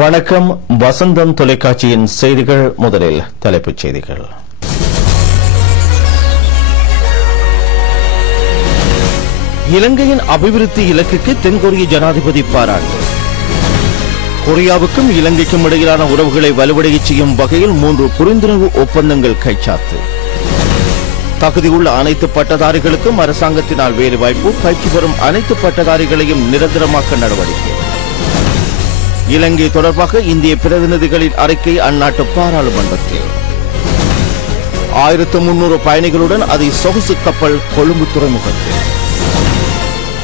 வணக்கம். வசந்தம் தொலைக்காட்சியின் செய்திகள். முதலில் தலைப்புச் செய்திகள். இலங்கையின் அபிவிருத்தி இலக்குக்கு தென்கொரிய ஜனாதிபதி பாராட்டு. கொரியாவுக்கும் இலங்கைக்கும் இடையிலான உறவுகளை வலுவடையச் செய்யும் வகையில் 3 புரிந்துணர்வு ஒப்பந்தங்கள் கைச்சாத்து. தகுதியுள்ள அனைத்து பட்டதாரிகளுக்கும் அரசாங்கத்தினால் வேலைவாய்ப்பு, பயிற்சி பெறும் அனைத்து பட்டதாரிகளையும் நிரந்தரமாக்க நடவடிக்கை. இலங்கை தொடர்பாக இந்திய பிரதிநிதிகளின் அறிக்கை அந்நாட்டு பாராளுமன்றத்தில். 1300 பயணிகளுடன் அதை சொகுசு கப்பல் கொழும்பு துறைமுகத்தில்.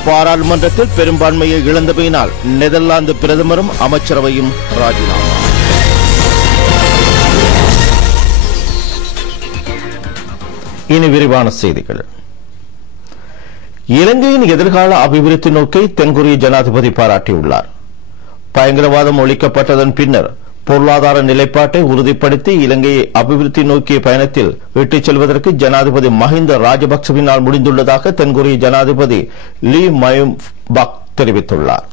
பாராளுமன்றத்தில் பெரும்பான்மையை இழந்தமையினால் நெதர்லாந்து பிரதமரும் அமைச்சரவையும் ராஜினாமா. இனி விரிவான செய்திகள். இலங்கையின் எதிர்கால அபிவிருத்தி நோக்கை தென்கொரிய ஜனாதிபதி பாராட்டியுள்ளார். பயங்கரவாதம் ஒழிக்கப்பட்டதன் பின்னர் பொருளாதார நிலைப்பாட்டை உறுதிப்படுத்தி இலங்கையை அபிவிருத்தி நோக்கிய பயணத்தில் இட்டுச் செல்வதற்கு ஜனாதிபதி மஹிந்த ராஜபக்சவினால் முடிந்துள்ளதாக தென்கொரிய ஜனாதிபதி லீ மயும் பக் தெரிவித்துள்ளார்.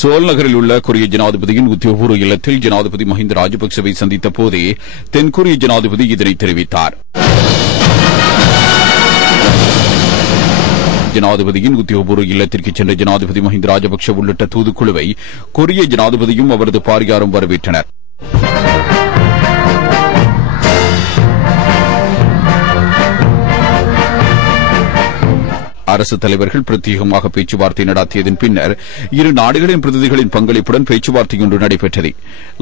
சோல் நகரில் உள்ள கொரிய ஜனாதிபதியின் உத்தியோகபூர்வ இல்லத்தில் ஜனாதிபதி மஹிந்த ராஜபக்சவை சந்தித்த போதே தென்கொரிய ஜனாதிபதி இதனை தெரிவித்தார். ஜனாதிபதியின் உத்தியோகபூர்வ இல்லத்திற்கு சென்ற ஜனாதிபதி மஹிந்த ராஜபக்ச உள்ளிட்ட தூதுக்குழுவை கொரிய ஜனாதிபதியும் அவரது பாரியாரும் வரவேற்றனர். அரசு தலைவர்கள் பிரத்யேகமாக பேச்சுவார்த்தை நடத்தியதன் பின்னர் இரு நாடுகளின் பிரதிநிதிகளின் பங்களிப்புடன் பேச்சுவார்த்தை ஒன்று நடைபெற்றது.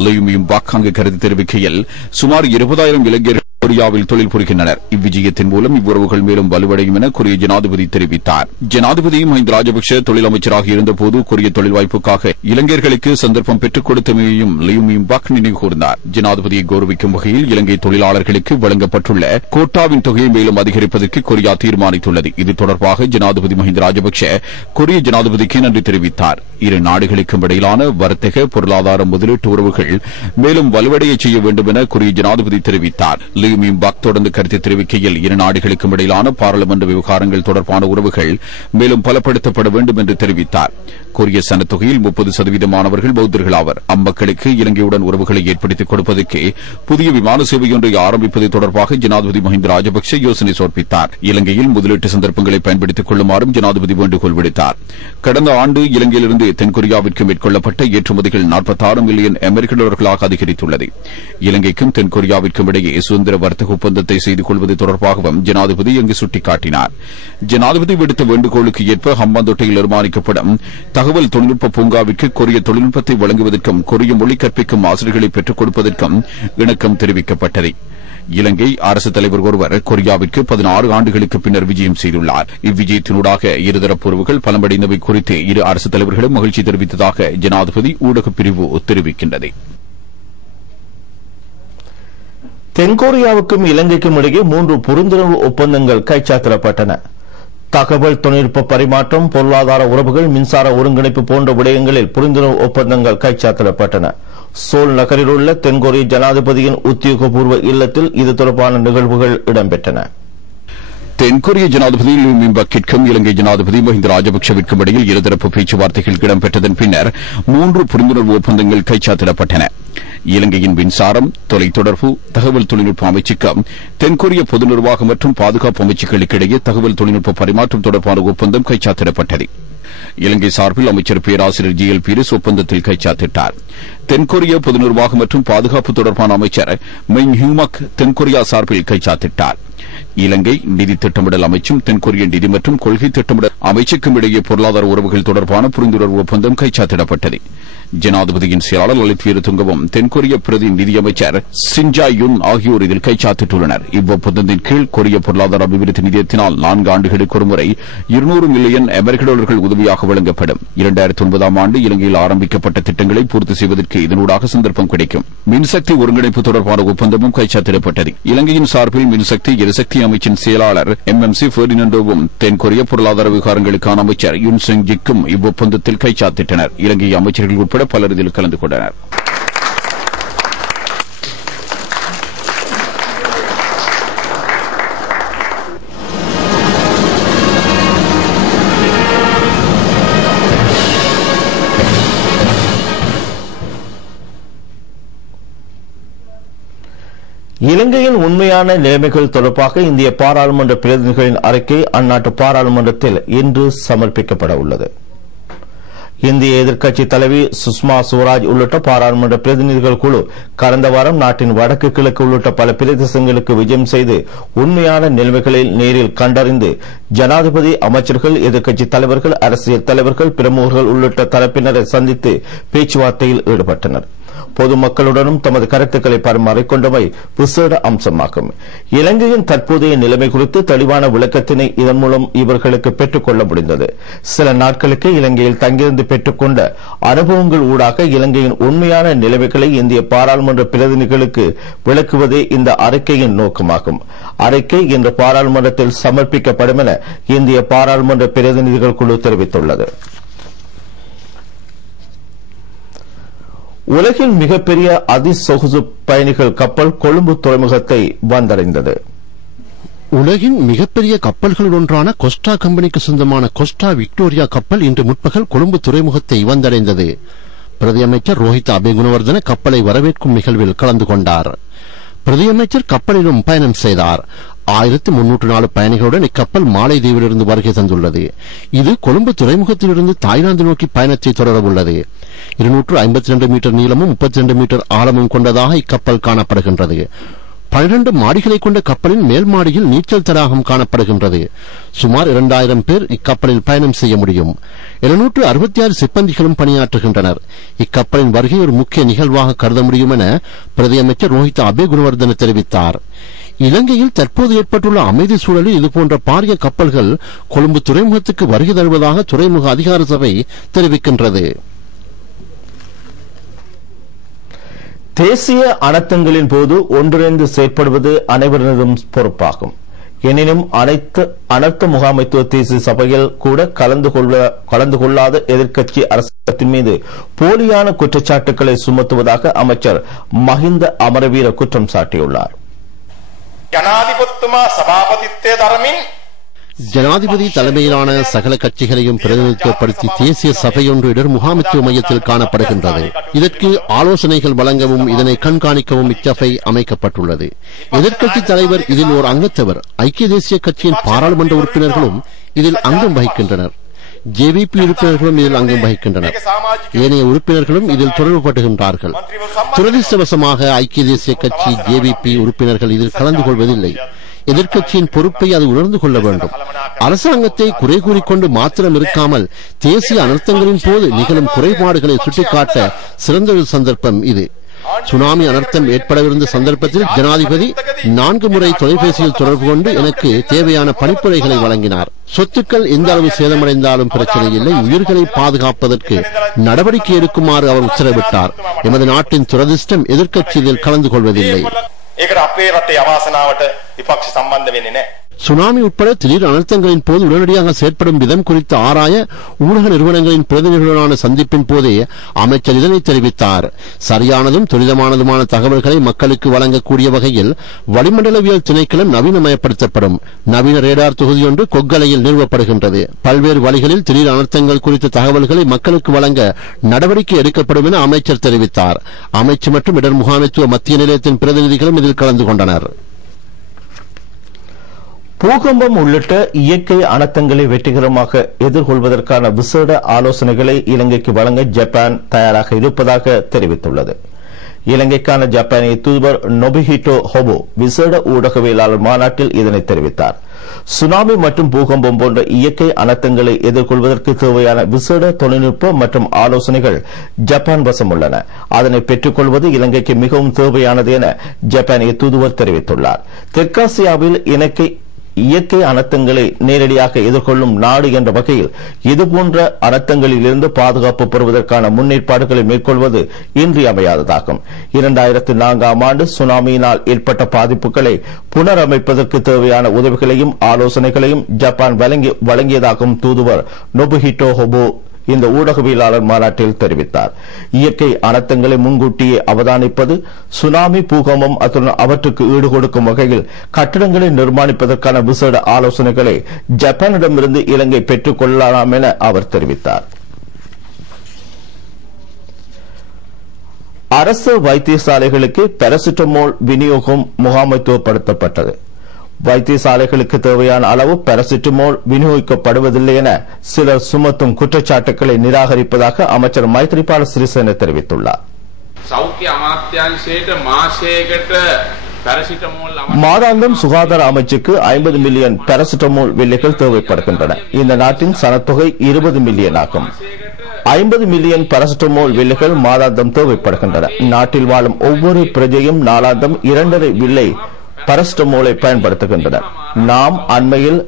லியூமியும் பாக் அங்கு கருத்து தெரிவிக்கையில் சுமார் 20,000 இளைஞர்கள் கொரியாவில் தொழில் புரிகின்றனர். இவ்விஜயத்தின் மூலம் இவ்வுறவுகள் மேலும் வலுவடையும் என கொரிய ஜனாதிபதி தெரிவித்தார். ஜனாதிபதி மஹிந்த ராஜபக்ச தொழில் அமைச்சராக இருந்தபோது கொரிய தொழில் வாய்ப்புக்காக இளைஞர்களுக்கு சந்தர்ப்பம் பெற்றுக் கொடுத்தமையையும் லியூமியும் பாக் நினைவு கூர்ந்தார். ஜனாதிபதியை கௌரவிக்கும் வகையில் இலங்கை தொழிலாளர்களுக்கு வழங்கப்பட்டுள்ள கோட்டாவின் தொகையை மேலும் அதிகரிப்பதற்கு கொரியா தீர்மானித்துள்ளது. இது தொடர்பாக ஜனாதிபதி மஹிந்த ராஜபக்ச கொரிய ஜனாதிபதிக்கு நன்றி தெரிவித்தார். இரு நாடுகளுக்கும் இடையிலான வர்த்தக பொருளாதார முதலீட்டு உறவுகள் மேலும் வலுவடைய செய்ய வேண்டும் என கொரிய ஜனாதிபதி தெரிவித்தார். லியூமியும் பாக் தொடர்ந்து கருத்து தெரிவிக்கையில் இரு நாடுகளுக்கும் இடையிலான பாராளுமன்ற விவகாரங்கள் தொடர்பான உறவுகள் மேலும் பலப்படுத்தப்பட வேண்டும் என்று தெரிவித்தார். கொரிய சனத்தொகையில் 30% பௌத்தர்கள் ஆவர். அம்மக்களுக்கு இலங்கையுடன் உறவுகளை ஏற்படுத்திக் கொடுப்பதற்கு புதிய விமான சேவை ஒன்றை ஆரம்பிப்பது தொடர்பாக ஜனாதிபதி மஹிந்த ராஜபக்ச யோசனை சமர்ப்பித்தார். இலங்கையில் முதலீட்டு சந்தர்ப்பங்களை பயன்படுத்திக் கொள்ளுமாறும் ஜனாதிபதி வேண்டுகோள் விடுத்தார். கடந்த ஆண்டு இலங்கையிலிருந்து தென்கொரியாவிற்கு மேற்கொள்ளப்பட்ட ஏற்றுமதிகள் 46 மில்லியன் அமெரிக்க டாலர்களாக அதிகரித்துள்ளது. இலங்கைக்கும் தென்கொரியாவிற்கும் இடையே சுதந்திர வர்த்தக ஒப்பந்தத்தை செய்து கொள்வது தொடர்பாகவும் ஜனாதிபதி அங்கு சுட்டிக்காட்டினார். ஜனாதிபதி விடுத்த வேண்டுகோளுக்கு ஏற்ப ஹம்பாந்தோட்டையில் நிர்மாணிக்கப்படும் தகவல் தொழில்நுட்ப பூங்காவிற்கு கொரிய தொழில்நுட்பத்தை வழங்குவதற்கும் கொரிய மொழி கற்பிக்கும் ஆசிரியர்களை பெற்றுக் கொடுப்பதற்கும் இணக்கம் தெரிவிக்கப்பட்டது. இலங்கை அரசு தலைவர் ஒருவர் கொரியாவிற்கு 16 ஆண்டுகளுக்கு பின்னர் விஜயம் செய்துள்ளார். இவ்விஜயத்தினூடாக இருதரப்பு உறவுகள் பலமடைந்தவை குறித்து இரு அரசு தலைவர்களும் மகிழ்ச்சி தெரிவித்ததாக ஜனாதிபதி ஊடகப் பிரிவு தெரிவிக்கின்றது. தென்கொரியாவுக்கும் இலங்கைக்கும் இடையே 3 புரிந்துணர்வு ஒப்பந்தங்கள் கைச்சாத்திடப்பட்டன. தகவல் தொழில்நுட்ப பரிமாற்றம், பொருளாதார உறவுகள், மின்சார ஒருங்கிணைப்பு போன்ற விடயங்களில் புரிந்துணர்வு ஒப்பந்தங்கள் கைச்சாத்திடப்பட்டன. சோல் நகரில் உள்ள தென்கொரிய ஜனாதிபதியின் உத்தியோகபூர்வ இல்லத்தில் இது தொடர்பான நிகழ்வுகள் இடம்பெற்றன. தென்கொரிய ஜனாதிபதி லியூமியும் பாக்கிற்கும் இலங்கை ஜனாதிபதி மஹிந்த ராஜபக்சவிற்கும் இடையில் இருதரப்பு பேச்சுவார்த்தைகள் இடம்பெற்றதன் பின்னர் 3 புரிந்துணர்வு ஒப்பந்தங்கள் கைச்சாத்திடப்பட்டன. இலங்கையின் மின்சாரம், தொலைத்தொடர்பு, தகவல் தொழில்நுட்ப அமைச்சுக்கும் தென்கொரிய பொது நிர்வாகம் மற்றும் பாதுகாப்பு அமைச்சுக்களுக்கு இடையே தகவல் தொழில்நுட்ப பரிமாற்றம் தொடர்பான ஒப்பந்தம் கைச்சாத்திடப்பட்டது. இலங்கை சார்பில் அமைச்சர் பேராசிரியர் GL பீரிஸ் ஒப்பந்தத்தில் கைச்சாத்திட்டார். தென்கொரிய பொது நிர்வாகம் மற்றும் பாதுகாப்பு தொடர்பான அமைச்சர் மெங் ஹியூமக் தென்கொரியா சார்பில் கைச்சாத்திட்டார். இலங்கை நிதி திட்டமிடல் அமைச்சும் தென்கொரிய நிதி மற்றும் கொள்கை திட்டமிடல் அமைச்சுக்கும் இடையே பொருளாதார உறவுகள் தொடர்பான புரிந்துணர்வு ஒப்பந்தம் கைச்சாத்திடப்பட்டது. ஜனாதிபதியின் செயலாளர் லலித் வீரதுங்கவும் தென்கொரிய பிரதி நிதியமைச்சர் சின்ஜா யுன் ஆகியோர் இதில் கைச்சாத்திட்டுள்ளனர். இவ்வொப்பந்தத்தின் கீழ் கொரிய பொருளாதார அபிவிருத்தி நிதியத்தினால் 4 ஆண்டுகளுக்கு ஒருமுறை 200 மில்லியன் அமெரிக்க டாலர்கள் உதவியாக வழங்கப்படும். 2009ஆம் ஆண்டு இலங்கையில் ஆரம்பிக்கப்பட்ட திட்டங்களை பூர்த்தி செய்வதற்கு இதனூடாக சந்தர்ப்பம் கிடைக்கும். மின்சக்தி ஒருங்கிணைப்பு தொடர்பான ஒப்பந்தமும் கைச்சாத்திடப்பட்டது. இலங்கையின் சார்பில் மின்சக்தி எரிசக்தி அமைச்சின் செயலாளர் MMC பெர்டினண்டோவும் தென்கொரிய பொருளாதார விவகாரங்களுக்கான அமைச்சர் யுன் செங் ஜிக்கும் இவ்வொப்பந்தத்தில் கைச்சாத்திட்டனர். இலங்கை அமைச்சர்கள் உட்பட பலர் இதில் கலந்து கொண்டனர். இலங்கையின் உண்மையான நிலைமைகள் தொடர்பாக இந்திய பாராளுமன்ற பிரதிநிதிகளின் அறிக்கை அந்நாட்டு பாராளுமன்றத்தில் இன்று சமர்ப்பிக்கப்பட உள்ளது. இந்திய எதிர்க்கட்சி தலைவி சுஷ்மா சுவராஜ் உள்ளிட்ட பாராளுமன்ற பிரதிநிதிகள் குழு கடந்த வாரம் நாட்டின் வடக்கு கிழக்கு உள்ளிட்ட பல பிரதேசங்களுக்கு விஜயம் செய்து உண்மையான நிலைமைகளில் நேரில் கண்டறிந்து ஜனாதிபதி, அமைச்சர்கள், எதிர்க்கட்சி தலைவர்கள், அரசியல் தலைவர்கள், பிரமுகர்கள் உள்ளிட்ட தரப்பினரை சந்தித்து பேச்சுவார்த்தையில் ஈடுபட்டனர். பொதுமக்களுடனும் தமது கருத்துக்களை பரிமாறிக்கொண்டமை விசேட அம்சமாகும். இலங்கையின் தற்போதைய நிலைமை குறித்து தெளிவான விளக்கத்தினை இதன் மூலம் இவர்களுக்கு பெற்றுக் கொள்ள முடிந்தது. சில நாட்களுக்கு இலங்கையில் தங்கியிருந்து பெற்றுக்கொண்ட அனுபவங்கள் ஊடாக இலங்கையின் உண்மையான நிலைமைகளை இந்திய பாராளுமன்ற பிரதிநிதிகளுக்கு விளக்குவதே இந்த அறிக்கையின் நோக்கமாகும். அறிக்கை இன்று பாராளுமன்றத்தில் சமர்ப்பிக்கப்படும் என இந்திய பாராளுமன்ற பிரதிநிதிகள் குழு தெரிவித்துள்ளது. உலகின் மிகப்பெரிய அதிசொகுசு பயணிகள் கப்பல் கொழும்பு துறைமுகத்தை வந்தடைந்தது. உலகின் மிகப்பெரிய கப்பல்களில் ஒன்றான கொஸ்டா கம்பெனிக்கு சொந்தமான கொஸ்டா விக்டோரியா கப்பல் இன்று முற்பகல் கொழும்பு துறைமுகத்தை வந்தடைந்தது. பிரதியமைச்சர் ரோஹித் அபேகுணவர்தன கப்பலை வரவேற்கும் நிகழ்வில் கலந்து கொண்டார். பிரதியமைச்சர் கப்பலிலும் பயணம் செய்தார். 1304 பயணிகளுடன் இக்கப்பல் மாலைதீவிலிருந்து வருகை தந்துள்ளது. இது கொழும்பு துறைமுகத்திலிருந்து தாய்லாந்து நோக்கி பயணத்தை தொடரவுள்ளது. 252 மீட்டர் நீளமும் 32 மீட்டர் ஆழமும் கொண்டதாக இக்கப்பல் காணப்படுகின்றது. 12 மாடிகளை கொண்ட கப்பலின் மேல் மாடியில் நீச்சல் தடாகம் காணப்படுகின்றது. சுமார் 2000 பேர் இக்கப்பலில் பயணம் செய்ய முடியும். 766 சிப்பந்திகளும் பணியாற்றுகின்றனர். இக்கப்பலின் வருகை ஒரு முக்கிய நிகழ்வாக கருத முடியும் என பிரதியமைச்சர் ரோஹித் அபேகுணவர்தன தெரிவித்தார். இலங்கையில் தற்போது ஏற்பட்டுள்ள அமைதி சூழலில் இதுபோன்ற பாரிய கப்பல்கள் கொழும்பு துறைமுகத்துக்கு வருகை தருவதாக துறைமுக அதிகார சபை தெரிவிக்கின்றது. தேசிய அனர்த்தங்களின் போது ஒன்றிணைந்து செயற்படுவது அனைவரதும் பொறுப்பாகும். எனினும் அனர்த்த முகாமைத்துவ தேசிய சபையில் கூட கலந்து கொள்ளாத எதிர்க்கட்சி அரசாங்கத்தின் மீது போலியான குற்றச்சாட்டுகளை சுமத்துவதாக அமைச்சர் மஹிந்த அமரவீர குற்றம் சாட்டியுள்ளார். ஜனாதிபதி தலைமையிலான சகல கட்சிகளையும் பிரதிநிதித்துவப்படுத்தி தேசிய சபையொன்று இடர் முகாமைத்துவ மையத்தில் காணப்படுகின்றது. இதற்கு ஆலோசனைகள் வழங்கவும் இதனை கண்காணிக்கவும் இச்சபை அமைக்கப்பட்டுள்ளது. எதிர்க்கட்சித் தலைவர் இதில் ஒரு அங்கத்தவர். ஐக்கிய தேசிய கட்சியின் பாராளுமன்ற உறுப்பினர்களும் இதில் அங்கம் வகிக்கின்றனர். ஜேவிபி உறுப்பினர்களும் இதில் அங்கம் வகிக்கின்றனர். ஏனைய உறுப்பினர்களும் இதில் தொடர்புபடுகின்றார்கள். துரதிருஷ்டவசமாக ஐக்கிய தேசிய கட்சி ஜேவிபி உறுப்பினர்கள் இதில் கலந்து கொள்வதில்லை. எதிர்க்கட்சியின் பொறுப்பை அது உணர்ந்து கொள்ள வேண்டும். அரசாங்கத்தை குறை கூறிக்கொண்டு மாத்திரம் இருக்காமல் தேசிய அனர்த்தங்களின் போது நிகழும் குறைபாடுகளை சுட்டிக்காட்ட சிறந்த ஒரு சந்தர்ப்பம் இது. சுனாமி அனர்த்தம் ஏற்படவிருந்த சந்தர்ப்பத்தில் ஜனாதிபதி 4 முறை தொலைபேசியில் தொடர்பு கொண்டு எனக்கு தேவையான பணிப்புரைகளை வழங்கினார். சொத்துக்கள் எந்த அளவு சேதமடைந்தாலும் பிரச்சனை இல்லை, உயிர்களை பாதுகாப்பதற்கு நடவடிக்கை எடுக்குமாறு அவர் உத்தரவிட்டார். எமது நாட்டின் துரதிர்ஷ்டம் எதிர்க்கட்சி இதில் கலந்து கொள்வதில்லை. சுனாமி உட்பட திடீர் அனர்த்தங்களின் போது உடனடியாக செயற்படும் விதம் குறித்து ஆராய ஊடக நிறுவனங்களின் பிரதிநிதிகளுடனான சந்திப்பின் போதே அமைச்சர் இதனை தெரிவித்தார். சரியானதும் துரிதமானதுமான தகவல்களை மக்களுக்கு வழங்கக்கூடிய வகையில் வளிமண்டலவியல் திணைக்களம் நவீனமயப்படுத்தப்படும். நவீன ரேடார் தொகுதியொன்று கொக்கலையில் நிறுவப்படுகின்றது. பல்வேறு வழிகளில் திடீர் அனர்த்தங்கள் குறித்த தகவல்களை மக்களுக்கு வழங்க நடவடிக்கை எடுக்கப்படும் என அமைச்சர் தெரிவித்தார். அமைச்சு மற்றும் இடர் முகாமைத்துவ மத்திய நிலையத்தின் பிரதிநிதிகளும் இதில் கலந்து கொண்டனர். பூகம்பம் உள்ளிட்ட இயற்கை அனர்த்தங்களை வெற்றிகரமாக எதிர்கொள்வதற்கான விசேட ஆலோசனைகளை இலங்கைக்கு வழங்க ஜப்பான் தயாராக இருப்பதாக தெரிவித்துள்ளது. இலங்கைக்கான ஜப்பானிய தூதுவர் நொபுஹிட்டோ ஹோபோ விசேட ஊடகவியலாளர் மாநாட்டில் இதனை தெரிவித்தார். சுனாமி மற்றும் பூகம்பம் போன்ற இயற்கை அனர்த்தங்களை எதிர்கொள்வதற்கு தேவையான விசேட தொழில்நுட்ப மற்றும் ஆலோசனைகள் ஜப்பான் வசம் உள்ளன. அதனை பெற்றுக் கொள்வது இலங்கைக்கு மிகவும் தேவையானது என ஜப்பானிய தூதுவர் தெரிவித்துள்ளார். தெற்காசியாவில் இயற்கை அனர்த்தங்களை நேரடியாக எதிர்கொள்ளும் நாடு என்ற வகையில் இதுபோன்ற அனர்த்தங்களில் இருந்து பாதுகாப்பு பெறுவதற்கான முன்னேற்பாடுகளை மேற்கொள்வது இன்றியமையாததாகும். 2004ஆம் ஆண்டு சுனாமியினால் ஏற்பட்ட பாதிப்புகளை புனரமைப்பதற்கு தேவையான உதவிகளையும் ஆலோசனைகளையும் ஜப்பான் வழங்கியதாகவும் தூதுவர் நொபுஹிட்டோ ஹோபோ இந்த ஊடகவியலாளர் மாநாட்டில் தெரிவித்தார். இயற்கை அனர்த்தங்களை முன்கூட்டியே அவதானிப்பது, சுனாமி, பூகம்பம் அத்துடன் அவற்றுக்கு ஈடுகொடுக்கும் வகையில் கட்டடங்களை நிர்மாணிப்பதற்கான விசேட ஆலோசனைகளை ஜப்பானிடமிருந்து இலங்கை பெற்றுக் கொள்ளலாம் என அவர் தெரிவித்தார். அரசு வைத்தியசாலைகளுக்கு பாராசிட்டமோல் விநியோகம் முகாமைத்துவப்படுத்தப்பட்டது. வைத்தியசாலைகளுக்கு தேவையான அளவு பாராசிட்டமோல் விநியோகிக்கப்படுவதில்லை என சிலர் சுமத்தும் குற்றச்சாட்டுகளை நிராகரிப்பதாக அமைச்சர் மைத்ரிபால சிறிசேன தெரிவித்துள்ளார். மாதாந்தம் சுகாதார அமைச்சுக்கு 50 மில்லியன் பாராசிட்டமோல் வில்லைகள் தேவைப்படுகின்றன. இந்த நாட்டின் சனத்தொகை 20 மில்லியன் ஆகும். 50 மில்லியன் பாராசிட்டமோல் வில்லைகள் மாதாந்தம் தேவைப்படுகின்றன. நாட்டில் வாழும் ஒவ்வொரு பிரஜையும் நாளாந்தம் 2.5 வில்லை பாராசிட்டமோலை பயன்படுத்துகின்றனர். நாம் அண்மையில்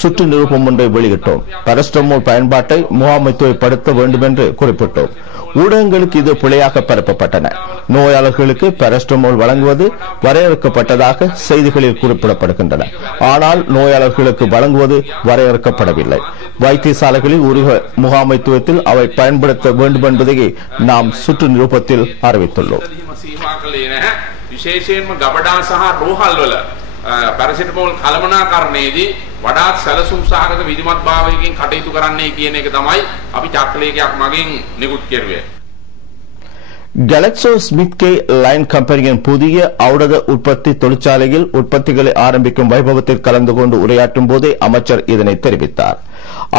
சுற்று நிரூபம் ஒன்றை வெளியிட்டோம். பாராசிட்டமோல் பயன்பாட்டை முகாமைத்துவப்படுத்த வேண்டும் என்று குறிப்பிட்டோம். ஊடகங்களுக்கு இது பிழையாக பரப்பப்பட்டன. நோயாளர்களுக்கு பாராசிட்டமோல் வழங்குவது வரையறுக்கப்பட்டதாக செய்திகளில் குறிப்பிடப்படுகின்றன. ஆனால் நோயாளர்களுக்கு வழங்குவது வரையறுக்கப்படவில்லை. வைத்தியசாலைகளில் உரிய முகாமைத்துவத்தில் அவை பயன்படுத்த வேண்டும் என்பதையே நாம் சுற்று நிரூபத்தில் அறிவித்துள்ளோம். විශේෂයෙන්ම ගබඩා සහ රෝහල් වල පැරසිටමෝල් කළමනාකරණයේදී වඩාත් සැලසුම් සහගත විධිමත් භාවයකින් කටයුතු කරන්නයි කියන එක තමයි අපි චක්‍රලේඛයක් මගින් නිකුත් කෙරුවේ. கலக்ஸோ ஸ்மித் கே லைன் கம்பெனியின் புதிய ஔடத உற்பத்தி தொழிற்சாலையில் உற்பத்திகளை ஆரம்பிக்கும் வைபவத்தில் கலந்து கொண்டு உரையாற்றும் போதே அமைச்சர் இதனை தெரிவித்தார்.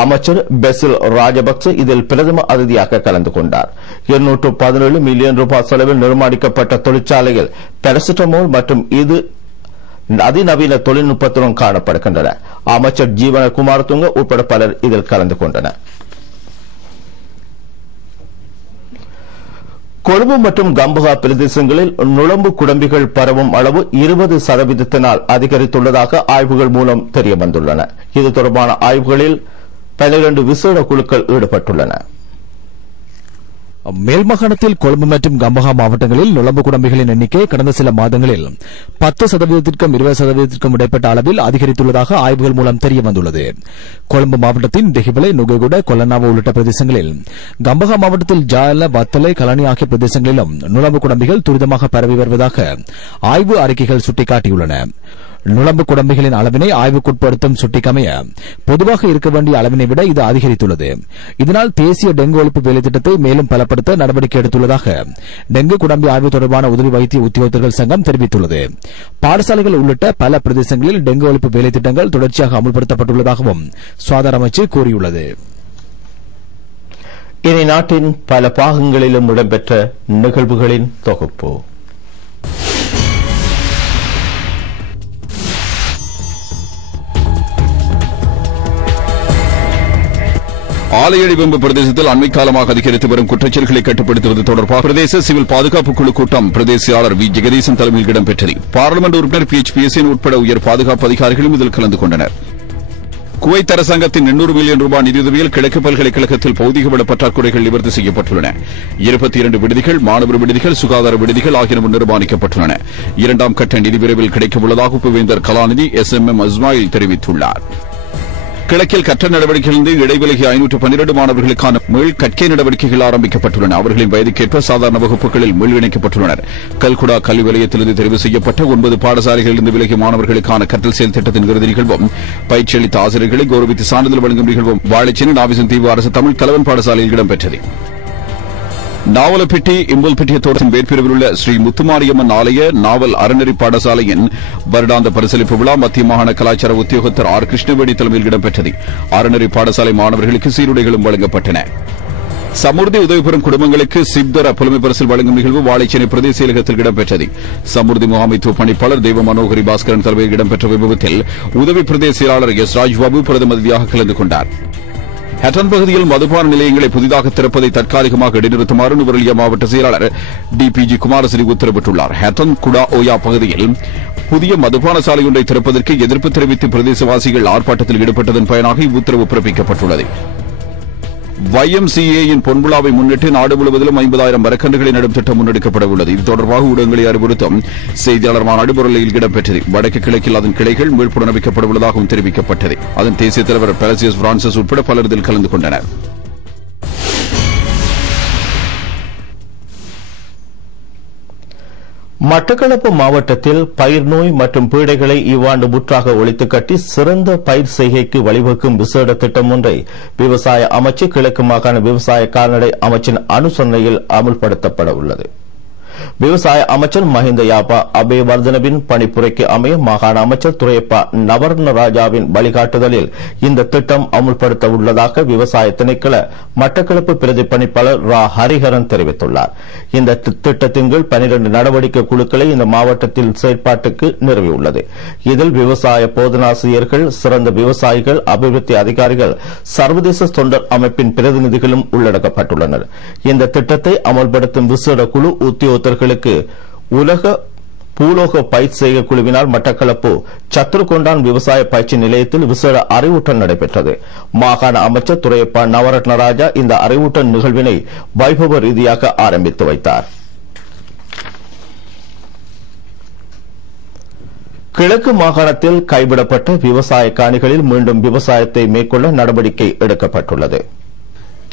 அமைச்சர் பெசில் ராஜபக்ச இதில் பிரதம அதிதியாக கலந்து கொண்டார். 217 மில்லியன் ரூபாய் செலவில் நிர்மாணிக்கப்பட்ட தொழிற்சாலையில் பாராசிட்டமோல் மற்றும் இது அதிநவீன தொழில்நுட்பத்துடன் காணப்படுகின்றன. அமைச்சர் ஜீவன குமாரதுங்க உட்பட பலர் இதில் கலந்து கொண்டனர். கொழும்பு மற்றும் கம்பஹா பிரதேசங்களில் நுளம்பு குடம்பிகள் பரவும் அளவு 20% அதிகரித்துள்ளதாக ஆய்வுகள் மூலம் தெரியவந்துள்ளன. இது தொடர்பான ஆய்வுகளில் 12 விசேட குழுக்கள் ஈடுபட்டுள்ளன. மேல் மாகாணத்தில் கொழும்பு மற்றும் கம்பஹா மாவட்டங்களில் நுளம்பு குடம்பிகளின் எண்ணிக்கை கடந்த சில மாதங்களில் 10%க்கும் 20%க்கும் இடைப்பட்ட அளவில் அதிகரித்துள்ளதாக ஆய்வுகள் மூலம் தெரியவந்துள்ளது. கொழும்பு மாவட்டத்தின் தெஹிவலை, நுகேகுட, கொல்லனாவ உள்ளிட்ட பிரதேசங்களில், கம்பஹா மாவட்டத்தில் ஜாயல, வத்தலை, கலனி ஆகிய பிரதேசங்களிலும் நுளம்பு குடம்பிகள் துரிதமாக பரவி வருவதாக ஆய்வு அறிக்கைகள் சுட்டிக்காட்டியுள்ளன. நுளம்பு குடம்பிகளின் அளவினை ஆய்வுக்குட்படுத்தும் சுட்டிக்கமைய பொதுவாக இருக்க வேண்டிய அளவினை விட இது அதிகரித்துள்ளது. இதனால் தேசிய டெங்கு ஒழிப்பு வேலைத்திட்டத்தை மேலும் பலப்படுத்த நடவடிக்கை எடுத்துள்ளதாக டெங்கு குடம்பி ஆய்வு தொடர்பான உதவி வைத்திய உத்தியோகத்தர்கள் சங்கம் தெரிவித்துள்ளது. பாடசாலைகள் உள்ளிட்ட பல பிரதேசங்களில் டெங்கு ஒழிப்பு வேலைத்திட்டங்கள் தொடர்ச்சியாக அமல்படுத்தப்பட்டுள்ளதாகவும் சுகாதார அமைச்சு கூறியுள்ளது. இனி நாட்டின் பல பாகங்களிலும் இடம்பெற்ற நிகழ்வுகளின் தொகுப்பு. ஆலையடிவெம்பு பிரதேசத்தில் அண்மை காலமாக அதிகரித்து வரும் குற்றச்செயல்களை கட்டுப்படுத்துவது தொடர்பாக பிரதேச சிவில் பாதுகாப்பு குழு கூட்டம் பிரதேசியாளர் வி ஜெகதீசன் தலைமையில் இடம்பெற்றது. பாராளுமன்ற உறுப்பினர் PHPSN உட்பட உயர் பாதுகாப்பு அதிகாரிகளும் இதில் கலந்து கொண்டனர். குவைத் அரசாங்கத்தின் 800 மில்லியன் ரூபாய் நிதியுதவியில் கிழக்கு பல்கலைக்கழகத்தில் பௌதிக வள பற்றாக்குறைகள் நிவர்த்தி செய்யப்பட்டுள்ளன. 22 விடுதிகள், மாணவர் விடுதிகள், சுகாதார விடுதிகள் ஆகியன நிர்மாணிக்கப்பட்டுள்ளன. 2ஆம் கட்ட நிதி விரைவில் கிடைக்கவுள்ளதாக உபவேந்தர் கலாநிதி SMM அஸ்மாயில் தெரிவித்துள்ளார். கிழக்கில் கற்றல் நடவடிக்கைகளிலிருந்து இடைவெளிய 512 மாணவர்களுக்கான மீள் கற்கை நடவடிக்கைகள் ஆரம்பிக்கப்பட்டுள்ளன. அவர்களின் வயதுக்கேற்ப சாதாரண வகுப்புகளில் மீள் இணைக்கப்பட்டுள்ளனர். கல்குடா கல்வி வலயத்திலிருந்து தெரிவு செய்யப்பட்ட 9 பாடசாலைகளிலிருந்து விலகிய மாணவர்களுக்கான கற்றல் செயல் திட்டத்தின் இறுதி நிகழ்வும், பயிற்சி அளித்த ஆசிரியர்களை கௌரவித்து சான்றிதழ் வழங்கும் நிகழ்வும் வாழைச்சேனை நாவிசன் தீவு அரசு தமிழ் கலவன் பாடசாலையில் இடம்பெற்றது. நாவலப்பிட்டி இம்புல்பிட்டிய தோட்டத்தின் வேட்பிரிவில் உள்ள ஸ்ரீ முத்துமாரியம்மன் ஆலய நாவல் அறநெறி பாடசாலையின் வருடாந்த பரிசளிப்பு விழா மத்திய மாகாண கலாச்சார உத்தியோகத்தர் ஆர் கிருஷ்ணவேணி தலைமையில் இடம்பெற்றது. அறநெறி பாடசாலை மாணவர்களுக்கு சீருடைகளும் வழங்கப்பட்டன. சமுர்தி உதவி பெறும் குடும்பங்களுக்கு சிப்தர புலமை பரிசில் வழங்கும் நிகழ்வு வாழைச்சேனை பிரதேச செயலகத்தில் இடம்பெற்றது. சமுர்தி முகாமைத்துவ பணிப்பாளர் தெய்வ மனோகரி பாஸ்கரன் தலைமையில் இடம்பெற்ற விபத்தில் உதவி பிரதேச செயலாளர் எஸ் ராஜ்பாபு பிரதம அதிதியாக கலந்து கொண்டார். ஹட்டன் பகுதியில் மதுபான நிலையங்களை புதிதாக திறப்பதை தற்காலிகமாக இடைநிறுத்துமாறு நுவரெலியா மாவட்ட செயலாளர் DPG குமாரசிறி உத்தரவிட்டுள்ளார். ஹட்டன் குடா ஓயா பகுதியில் புதிய மதுபான சாலை ஒன்றை திறப்பதற்கு எதிர்ப்பு தெரிவித்து பிரதேசவாசிகள் ஆர்ப்பாட்டத்தில் ஈடுபட்டதன் பயனாக இவ்வுத்தரவு பிறப்பிக்கப்பட்டுள்ளது. YMCA-யின் பொன்விழாவை முன்னிட்டு நாடு முழுவதிலும் 50,000 மரக்கன்றுகளை நடும் திட்டம் முன்னெடுக்கப்பட உள்ளது. இது தொடர்பாக ஊடகங்களை அறிவுறுத்தும் செய்தியாளர் மாநாடு புரளையில் இடம்பெற்றது. வடக்கு கிழக்கில் அதன் கிளைகள் மீள்புனரமைக்கப்பட உள்ளதாகவும் தெரிவிக்கப்பட்டது. அதன் தேசிய தலைவர் பெலசியஸ் பிரான்சிஸ் உட்பட பலர் இதில் கலந்து கொண்டனர். மட்டக்களப்பு மாவட்டத்தில் பயிர் நோய் மற்றும் பீடைகளை இவ்வாண்டு முற்றாக ஒழித்து கட்டி சிறந்த பயிர் செய்கைக்கு வழிவகுக்கும் விசேட திட்டம் ஒன்றை விவசாய அமைச்சு கிழக்கு மாகாண விவசாய கால்நடை அமைச்சின் அனுசரணையில் அமுல்படுத்தப்பட உள்ளது. விவசாய அமைச்சர் மஹிந்த யாப்பா அபேவர்தனவின் பணிப்புரைக்கு அமைய மாகாண அமைச்சர் துரையப்பா நவரத்னராஜாவின் வழிகாட்டுதலில் இந்த திட்டம் அமுல்படுத்த உள்ளதாக விவசாய திணைக்கள மட்டக்களப்பு பிரதி பணிப்பாளர் ரா ஹரிஹரன் தெரிவித்துள்ளார். இந்த திட்டத்தின் கீழ் 12 நடவடிக்கை குழுக்களை இந்த மாவட்டத்தில் செயற்பாட்டுக்கு நிறுவியுள்ளது. இதில் விவசாய போதனாசிரியர்கள், சிறந்த விவசாயிகள், அபிவிருத்தி அதிகாரிகள், சர்வதேச தொண்டர் அமைப்பின் பிரதிநிதிகளும் உள்ளடக்கப்பட்டுள்ளனர். இந்த திட்டத்தை அமல்படுத்தும் விசேட குழு உத்தியோகத்தர்களுக்கு உலக பூலோக பயிற்சி செய்கை குழுவினால் மட்டக்களப்பு சத்துருக்கொண்டான் விவசாய பயிற்சி நிலையத்தில் விசேட அறிவூட்டல் நடைபெற்றது. மாகாண அமைச்சர் துரையப்பா நவரத்னராஜா இந்த அறிவூட்டல் நிகழ்வினை வைபவ ரீதியாக ஆரம்பித்து வைத்தார். கிழக்கு மாகாணத்தில் கைவிடப்பட்ட விவசாய காணிகளில் மீண்டும் விவசாயத்தை மேற்கொள்ள நடவடிக்கை எடுக்கப்பட்டுள்ளது.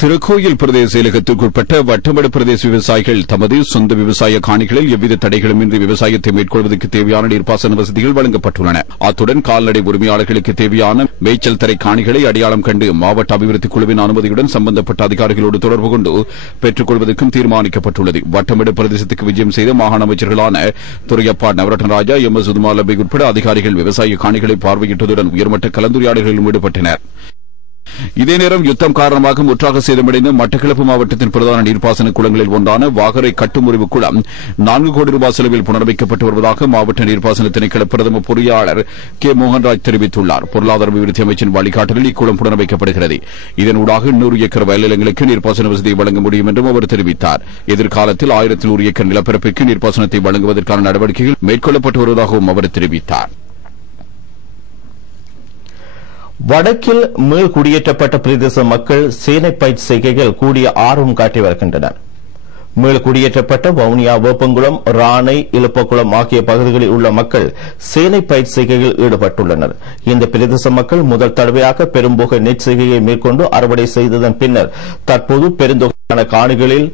திருக்கோயில் பிரதேச செயலகத்திற்குட்பட்ட வட்டமடு பிரதேச விவசாயிகள் தமது சொந்த விவசாய காணிகளில் எவ்வித தடைகளுமின்றி விவசாயத்தை மேற்கொள்வதற்கு தேவையான நீர்ப்பாசன வசதிகள் வழங்கப்பட்டுள்ளன. அத்துடன் கால்நடை உரிமையாளர்களுக்கு தேவையான மேய்ச்சல் தரை காணிகளை அடையாளம் கண்டு மாவட்ட அபிவிருத்தி குழுவின் அனுமதியுடன் சம்பந்தப்பட்ட அதிகாரிகளோடு தொடர்பு கொண்டு பெற்றுக் கொள்வதற்கும் தீர்மானிக்கப்பட்டுள்ளது. வட்டமடு பிரதேசத்துக்கு விஜயம் செய்த மாகாண அமைச்சர்களான துரையப்பா நவரத்னராஜா, எம்.எஸ். உதுமாலபை உட்பட அதிகாரிகள் விவசாய காணிகளை பார்வையிட்டதுடன் உயர்மட்ட கலந்துரையாடல்களிலும் ஈடுபட்டனர். இதே நேரம் யுத்தம் காரணமாக முற்றாக சேதமடைந்த மட்டக்களப்பு மாவட்டத்தின் பிரதான நீர்ப்பாசன குளங்களில் ஒன்றான வாகரை கட்டுமுறிவு குளம் 4 கோடி ரூபாய் செலவில் புனரமைக்கப்பட்டு வருவதாக மாவட்ட நீர்ப்பாசன திணைக்கள பிரதம பொறியாளர் கே மோகன்ராஜ் தெரிவித்துள்ளார். பொருளாதார அபிவிருத்தி அமைச்சின் வழிகாட்டுதலில் இக்குளம் புனரமைக்கப்படுகிறது. இதனூடாக 100 ஏக்கர் வயல்நிலங்களுக்கு நீர்ப்பாசன வசதியை வழங்க முடியும் என்றும் அவர் தெரிவித்தார். எதிர்காலத்தில் 1100 ஏக்கர் நிலப்பரப்பிற்கு நீர்ப்பாசனத்தை வழங்குவதற்கான நடவடிக்கைகள் மேற்கொள்ளப்பட்டு வருவதாகவும் அவர் தெரிவித்தார். வடக்கில் மீள் குடியேற்றப்பட்ட பிரதேச மக்கள் சேனை பயிற்சி செய்கைகள் கூடிய ஆர்வம் காட்டி வருகின்றனர். மீள் குடியேற்றப்பட்ட வவுனியா, வேப்பங்குளம், ராணை, இலுப்பக்குளம் ஆகிய பகுதிகளில் உள்ள மக்கள் சேனை பயிற்சி செய்கையில் ஈடுபட்டுள்ளனர். இந்த பிரதேச மக்கள் முதல் தடவையாக பெரும்போக நெற்செய்கையை மேற்கொண்டு அறுவடை செய்ததன் பின்னர் தற்போது பெருந்தொகையான காணிகளில்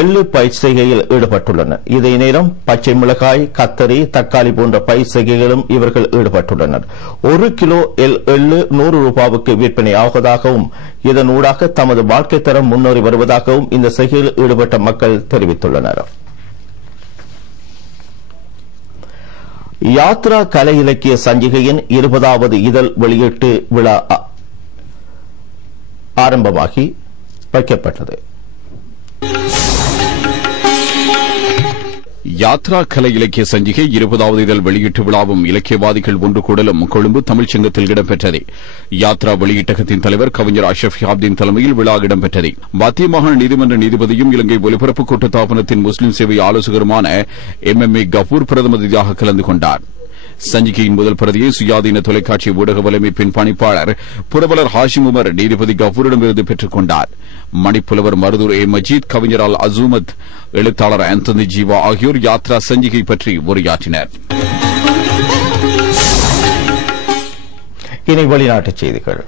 எள்ளு பயிர் செய்கையில் ஈடுபட்டுள்ளனர். இதே நேரம் பச்சை மிளகாய், கத்தரி, தக்காளி போன்ற பயிர் செய்கைகளும் இவர்கள் ஈடுபட்டுள்ளனர். 1 கிலோ எள்ளு 100 ரூபாவுக்கு விற்பனையாவதாகவும் இதனூடாக தமது வாழ்க்கை தரம் முன்னேறி வருவதாகவும் இந்த செய்கையில் ஈடுபட்ட மக்கள் தெரிவித்துள்ளனர். யாத்ரா கலை இலக்கிய சஞ்சிகையின் 20வது இதழ் வெளியீட்டு விழா ஆரம்பமாகி வைக்கப்பட்டது. யாத்ரா கலை இலக்கிய சஞ்சிகை 20வது இதழ் வெளியீட்டு விழாவும் இலக்கியவாதிகள் ஒன்று கூடலும் கொழும்பு தமிழ்ச் சங்கத்தில் இடம்பெற்றது. யாத்ரா வெளியீட்டகத்தின் தலைவர் கவிஞர் அஷ்ரப் ஷிஹாப்தீன் தலைமையில் விழா இடம்பெற்றது. மத்திய மாகாண நீதிமன்ற நீதிபதியும் இலங்கை ஒலிபரப்பு கூட்டத்தாபனத்தின் முஸ்லிம் சேவை ஆலோசகருமான MMA கபூர் பிரதம அதிதியாக கலந்து கொண்டார். சஞ்சிகையின் முதல் பிரதியை சுயாதீன தொலைக்காட்சி ஊடக வலைமைப்பின் பணிப்பாளர் புரவலர் ஹாஷிம் உமர் நீதிபதி கபூரிடமிருந்து பெற்றுக் கொண்டார். மணிப்புலவர் மருதூர் மஜீத், கவிஞர் அல் அசூமத், எழுத்தாளர் ஆந்தனி ஜீவா ஆகியோர் யாத்ரா சஞ்சிகை பற்றி உரையாற்றினர். இனி வெளிநாட்டுச் செய்திகள்.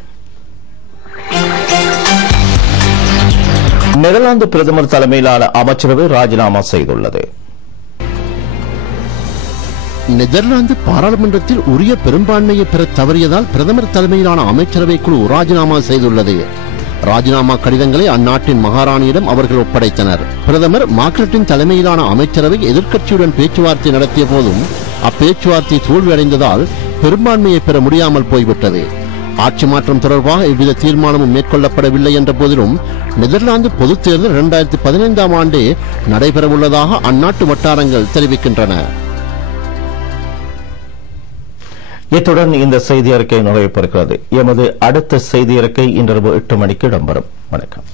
நெதர்லாந்து பிரதமர் தலைமையிலான அமைச்சரவை ராஜினாமா செய்துள்ளது. நெதர்லாந்து பாராளுமன்றத்தில் உரிய பெரும்பான்மையை பெற தவறியதால் பிரதமர் தலைமையிலான அமைச்சரவை குழு ராஜினாமா செய்துள்ளது. ராஜினாமா கடிதங்களை அந்நாட்டின் மகாராணியிடம் அவர்கள் ஒப்படைத்தனர். பிரதமர் மார்க்ரெட்டின் தலைமையிலான அமைச்சரவை எதிர்க்கட்சியுடன் பேச்சுவார்த்தை நடத்திய போதும் அப்பேச்சுவார்த்தை தோல்வியடைந்ததால் பெரும்பான்மையை பெற முடியாமல் போய்விட்டது. ஆட்சி மாற்றம் தொடர்பாக எவ்வித தீர்மானமும் மேற்கொள்ளப்படவில்லை என்ற போதிலும் நெதர்லாந்து பொதுத் தேர்தல் 2015ஆம் ஆண்டே நடைபெறவுள்ளதாக அந்நாட்டு வட்டாரங்கள் தெரிவிக்கின்றன. இத்துடன் இந்த செய்தி அறிக்கை நிறைவு பெறுகிறது. எமது அடுத்த செய்தி அறிக்கை இன்று 8 மணிக்கு இடம்பெறும். வணக்கம்.